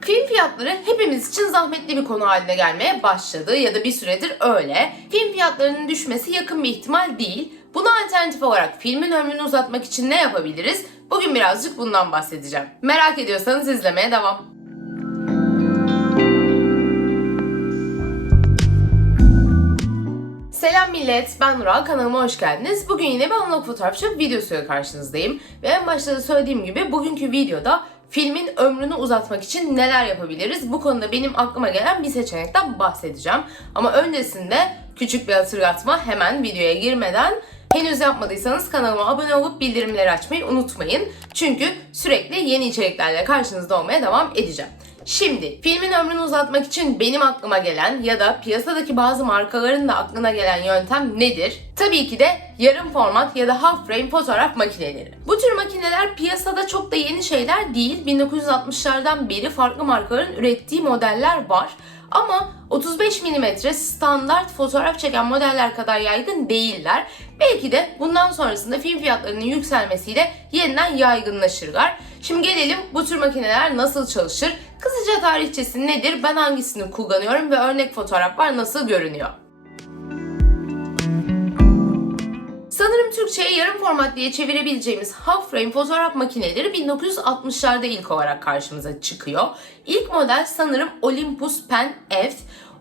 Film fiyatları hepimiz için zahmetli bir konu haline gelmeye başladı ya da bir süredir öyle. Film fiyatlarının düşmesi yakın bir ihtimal değil. Buna alternatif olarak filmin ömrünü uzatmak için ne yapabiliriz? Bugün birazcık bundan bahsedeceğim. Merak ediyorsanız izlemeye devam. Selam millet, ben Nural. Kanalıma hoş geldiniz. Bugün yine bir analog fotoğrafçı videosuyla karşınızdayım. Ve en başta da söylediğim gibi bugünkü videoda filmin ömrünü uzatmak için neler yapabiliriz? Bu konuda benim aklıma gelen bir seçenekten bahsedeceğim. Ama öncesinde küçük bir hatırlatma hemen videoya girmeden Henüz yapmadıysanız kanalıma abone olup bildirimleri açmayı unutmayın. Çünkü sürekli yeni içeriklerle karşınızda olmaya devam edeceğim. Şimdi filmin ömrünü uzatmak için benim aklıma gelen ya da piyasadaki bazı markaların da aklına gelen yöntem nedir? Tabii ki de yarım format ya da half frame fotoğraf makineleri. Bu tür makineler piyasada çok da yeni şeyler değil. 1960'lardan beri farklı markaların ürettiği modeller var. Ama 35 mm standart fotoğraf çeken modeller kadar yaygın değiller. Belki de bundan sonrasında film fiyatlarının yükselmesiyle yeniden yaygınlaşırlar. Şimdi gelelim bu tür makineler nasıl çalışır? Kısaca tarihçesi nedir? Ben hangisini kullanıyorum ve örnek fotoğraflar nasıl görünüyor? Sanırım Türkçe'ye yarım format diye çevirebileceğimiz half frame fotoğraf makineleri 1960'larda ilk olarak karşımıza çıkıyor. İlk model sanırım Olympus Pen F.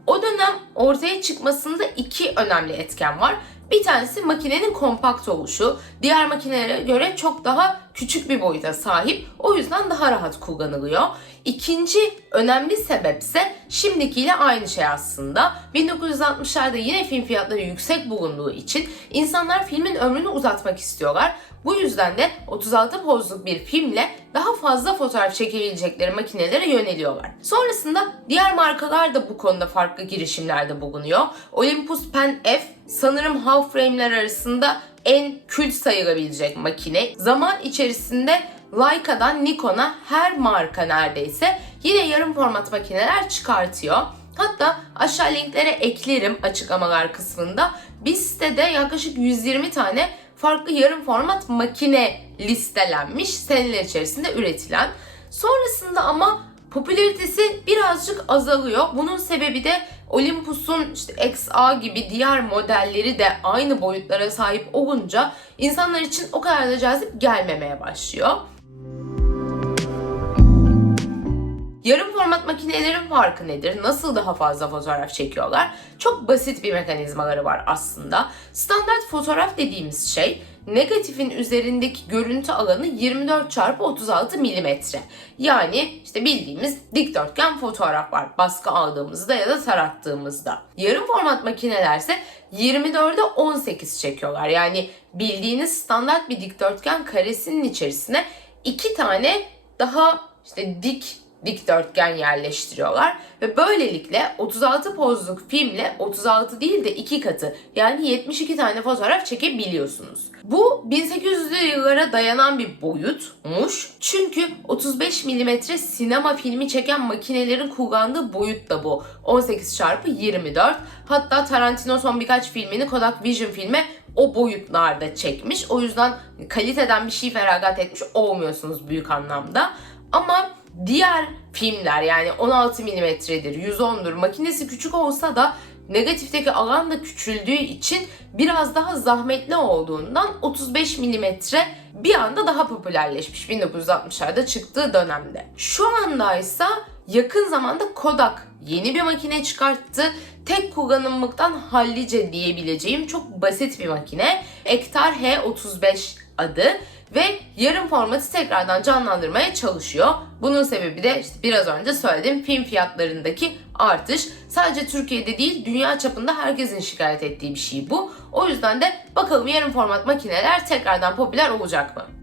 O dönem ortaya çıkmasında iki önemli etken var. Bir tanesi makinenin kompakt oluşu. Diğer makinelere göre çok daha küçük bir boyuta sahip. O yüzden daha rahat kullanılıyor. İkinci önemli sebepse şimdikiyle aynı şey aslında. 1960'larda yine film fiyatları yüksek bulunduğu için insanlar filmin ömrünü uzatmak istiyorlar. Bu yüzden de 36 pozluk bir filmle daha fazla fotoğraf çekebilecekleri makinelere yöneliyorlar. Sonrasında diğer markalar da bu konuda farklı girişimlerde bulunuyor. Olympus Pen F sanırım half frame'ler arasında en kült sayılabilecek makine. Zaman içerisinde Leica'dan Nikon'a her marka neredeyse yine yarım format makineler çıkartıyor. Hatta aşağı linklere eklerim açıklamalar kısmında. Bir sitede yaklaşık 120 tane farklı yarım format makine listelenmiş seneler içerisinde üretilen. Sonrasında ama popülaritesi birazcık azalıyor. Bunun sebebi de Olympus'un işte XA gibi diğer modelleri de aynı boyutlara sahip olunca insanlar için o kadar da cazip gelmemeye başlıyor. Yarım format makinelerin farkı nedir? Nasıl daha fazla fotoğraf çekiyorlar? Çok basit bir mekanizmaları var aslında. Standart fotoğraf dediğimiz şey negatifin üzerindeki görüntü alanı 24 x 36 mm. Yani işte bildiğimiz dikdörtgen fotoğraf var baskı aldığımızda ya da tarattığımızda. Yarım format makinelerse 24'e 18 çekiyorlar. Yani bildiğiniz standart bir dikdörtgen karesinin içerisine iki tane daha işte dik dikdörtgen yerleştiriyorlar ve böylelikle 36 pozluk filmle 36 değil de 2 katı yani 72 tane fotoğraf çekebiliyorsunuz. Bu 1800'lü yıllara dayanan bir boyutmuş. Çünkü 35 mm sinema filmi çeken makinelerin kullandığı boyut da bu. 18 çarpı 24. Hatta Tarantino son birkaç filmini Kodak Vision filme o boyutlarda çekmiş. O yüzden kaliteden bir şey feragat etmiş olmuyorsunuz büyük anlamda. Ama diğer filmler yani 16 milimetredir, 110'dur makinesi küçük olsa da negatifteki alan da küçüldüğü için biraz daha zahmetli olduğundan 35 milimetre bir anda daha popülerleşmiş 1960'larda çıktığı dönemde. Şu anda ise yakın zamanda Kodak yeni bir makine çıkarttı. Tek kullanımlıktan hallice diyebileceğim çok basit bir makine. Ektar H35 adı ve yarım formatı tekrardan canlandırmaya çalışıyor. Bunun sebebi de işte biraz önce söylediğim film fiyatlarındaki artış. Sadece Türkiye'de değil dünya çapında herkesin şikayet ettiği bir şey bu. O yüzden de bakalım yarım format makineler tekrardan popüler olacak mı?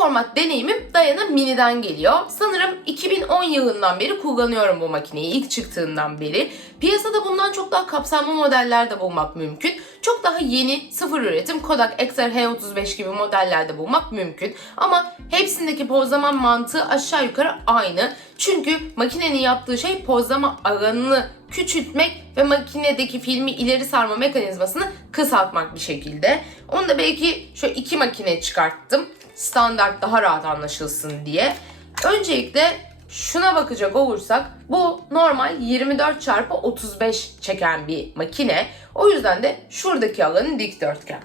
Format deneyimim Dayana Mini'den geliyor. Sanırım 2010 yılından beri kullanıyorum bu makineyi ilk çıktığından beri. Piyasada bundan çok daha kapsamlı modeller de bulmak mümkün. Çok daha yeni, sıfır üretim Kodak XR H35 gibi modellerde bulmak mümkün. Ama hepsindeki pozlama mantığı aşağı yukarı aynı. Çünkü makinenin yaptığı şey pozlama alanını küçültmek ve makinedeki filmi ileri sarma mekanizmasını kısaltmak bir şekilde. Onu da belki şu iki makine çıkarttım. Standart daha rahat anlaşılsın diye. Öncelikle şuna bakacak olursak bu normal 24 çarpı 35 çeken bir makine. O yüzden de şuradaki alanın dikdörtgen.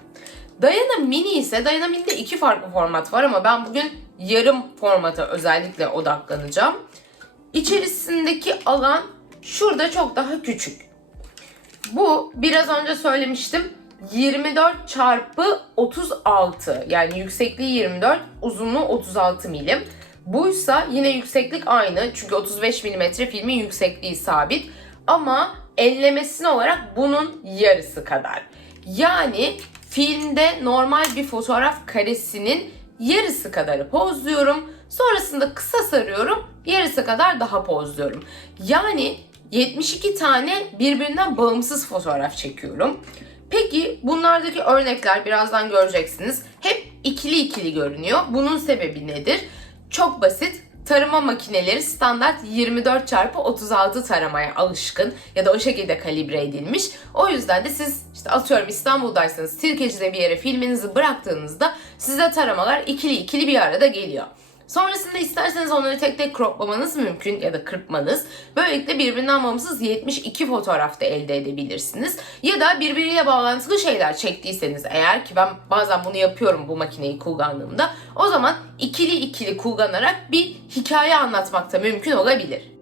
Dayana Mini ise Dayana Mini'de iki farklı format var ama ben bugün yarım formata özellikle odaklanacağım. İçerisindeki alan şurada çok daha küçük. Bu biraz önce söylemiştim 24 çarpı 36 yani yüksekliği 24 uzunluğu 36 milim. Buysa yine yükseklik aynı çünkü 35 milimetre filmin yüksekliği sabit ama enlemesine olarak bunun yarısı kadar. Yani filmde normal bir fotoğraf karesinin yarısı kadarı pozluyorum. Sonrasında kısa sarıyorum. Yarısı kadar daha pozluyorum. Yani 72 tane birbirinden bağımsız fotoğraf çekiyorum. Peki bunlardaki örnekler birazdan göreceksiniz. Hep ikili ikili görünüyor. Bunun sebebi nedir? Çok basit. Tarama makineleri standart 24 çarpı 36 taramaya alışkın ya da o şekilde kalibre edilmiş. O yüzden de siz işte atıyorum İstanbul'daysanız Sirkeci'de bir yere filminizi bıraktığınızda size taramalar ikili ikili bir arada geliyor. Sonrasında isterseniz onları tek tek croplamanız mümkün ya da kırpmanız. Böylelikle birbirinden bağımsız 72 fotoğraf da elde edebilirsiniz. Ya da birbiriyle bağlantılı şeyler çektiyseniz eğer ki ben bazen bunu yapıyorum bu makineyi kullandığımda o zaman ikili ikili kullanarak bir hikaye anlatmak da mümkün olabilir.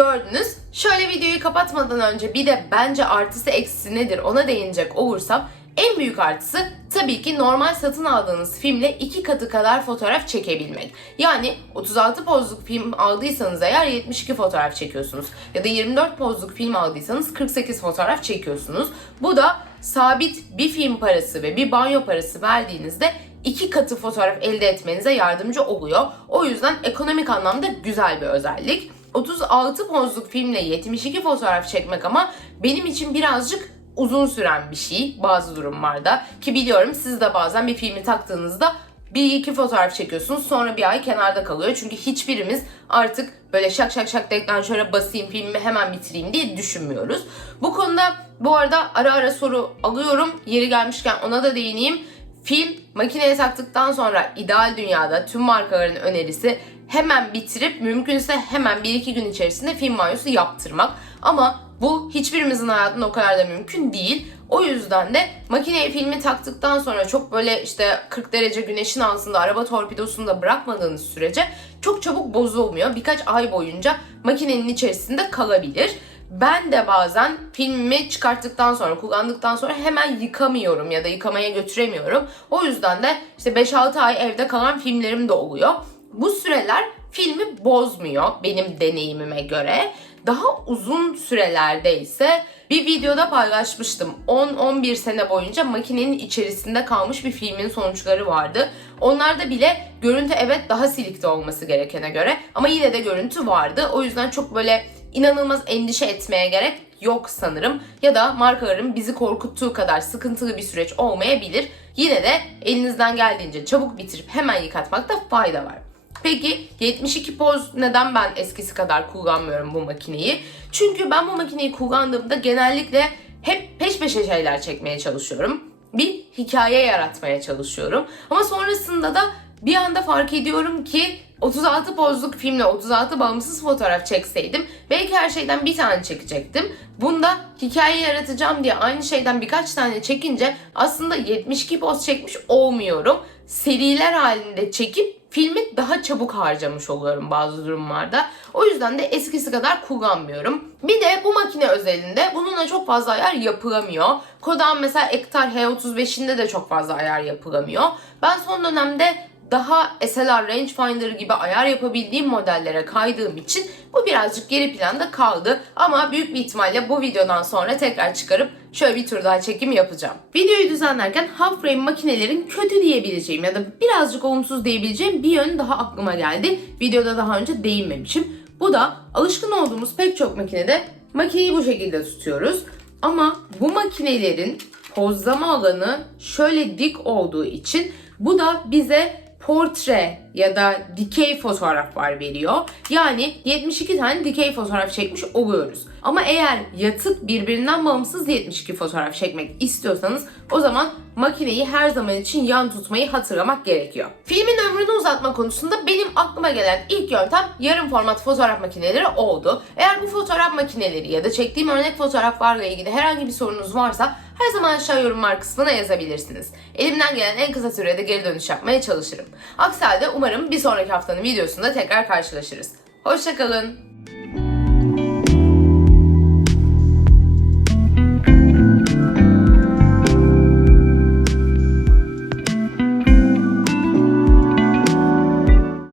Gördünüz. Şöyle videoyu kapatmadan önce bir de bence artısı eksisi nedir ona değinecek olursam en büyük artısı tabii ki normal satın aldığınız filmle iki katı kadar fotoğraf çekebilmek. Yani 36 pozluk film aldıysanız eğer 72 fotoğraf çekiyorsunuz. Ya da 24 pozluk film aldıysanız 48 fotoğraf çekiyorsunuz. Bu da sabit bir film parası ve bir banyo parası verdiğinizde iki katı fotoğraf elde etmenize yardımcı oluyor. O yüzden ekonomik anlamda güzel bir özellik. 36 pozluk filmle 72 fotoğraf çekmek ama benim için birazcık uzun süren bir şey bazı durumlarda. Ki biliyorum siz de bazen bir filmi taktığınızda bir iki fotoğraf çekiyorsunuz sonra bir ay kenarda kalıyor. Çünkü hiçbirimiz artık böyle şak şak şak şöyle basayım filmimi hemen bitireyim diye düşünmüyoruz. Bu konuda bu arada ara ara soru alıyorum. Yeri gelmişken ona da değineyim. Film makineye taktıktan sonra ideal dünyada tüm markaların önerisi hemen bitirip mümkünse hemen 1-2 gün içerisinde film banyosu yaptırmak. Ama bu hiçbirimizin hayatında o kadar da mümkün değil. O yüzden de makineye filmi taktıktan sonra çok böyle işte 40 derece güneşin altında araba torpidosunda bırakmadığınız sürece çok çabuk bozulmuyor. Birkaç ay boyunca makinenin içerisinde kalabilir. Ben de bazen filmimi çıkarttıktan sonra, kullandıktan sonra hemen yıkamıyorum ya da yıkamaya götüremiyorum. O yüzden de işte 5-6 ay evde kalan filmlerim de oluyor. Bu süreler filmi bozmuyor benim deneyimime göre. Daha uzun sürelerde ise bir videoda paylaşmıştım. 10-11 sene boyunca makinenin içerisinde kalmış bir filmin sonuçları vardı. Onlarda bile görüntü evet daha silikte olması gerekene göre ama yine de görüntü vardı. O yüzden çok böyle inanılmaz endişe etmeye gerek yok sanırım. Ya da markaların bizi korkuttuğu kadar sıkıntılı bir süreç olmayabilir. Yine de elinizden geldiğince çabuk bitirip hemen yıkatmakta fayda var. Peki 72 poz neden ben eskisi kadar kullanmıyorum bu makineyi? Çünkü ben bu makineyi kullandığımda genellikle hep peş peşe şeyler çekmeye çalışıyorum. Bir hikaye yaratmaya çalışıyorum. Ama sonrasında da bir anda fark ediyorum ki 36 pozluk filmle 36 bağımsız fotoğraf çekseydim belki her şeyden bir tane çekecektim. Bunda hikaye yaratacağım diye aynı şeyden birkaç tane çekince aslında 72 poz çekmiş olmuyorum. Seriler halinde çekip filmi daha çabuk harcamış oluyorum bazı durumlarda. O yüzden de eskisi kadar kullanmıyorum. Bir de bu makine özelinde bununla çok fazla ayar yapılamıyor. Kodan mesela Ektar H35'inde de çok fazla ayar yapılamıyor. Ben son dönemde daha SLR rangefinder gibi ayar yapabildiğim modellere kaydığım için bu birazcık geri planda kaldı. Ama büyük bir ihtimalle bu videodan sonra tekrar çıkarıp şöyle bir tur daha çekim yapacağım. Videoyu düzenlerken half frame makinelerin kötü diyebileceğim ya da birazcık olumsuz diyebileceğim bir yön daha aklıma geldi. Videoda daha önce değinmemişim. Bu da alışkın olduğumuz pek çok makinede makineyi bu şekilde tutuyoruz. Ama bu makinelerin pozlama alanı şöyle dik olduğu için bu da bize portre ya da dikey fotoğraflar veriyor. Yani 72 tane dikey fotoğraf çekmiş oluyoruz. Ama eğer yatıp birbirinden bağımsız 72 fotoğraf çekmek istiyorsanız o zaman makineyi her zaman için yan tutmayı hatırlamak gerekiyor. Filmin ömrünü uzatma konusunda benim aklıma gelen ilk yöntem yarım format fotoğraf makineleri oldu. Eğer bu fotoğraf makineleri ya da çektiğim örnek fotoğraflarla ilgili herhangi bir sorunuz varsa her zaman aşağı yorumlar kısmına yazabilirsiniz. Elimden gelen en kısa sürede geri dönüş yapmaya çalışırım. Aksi halde umarım bir sonraki haftanın videosunda tekrar karşılaşırız. Hoşçakalın.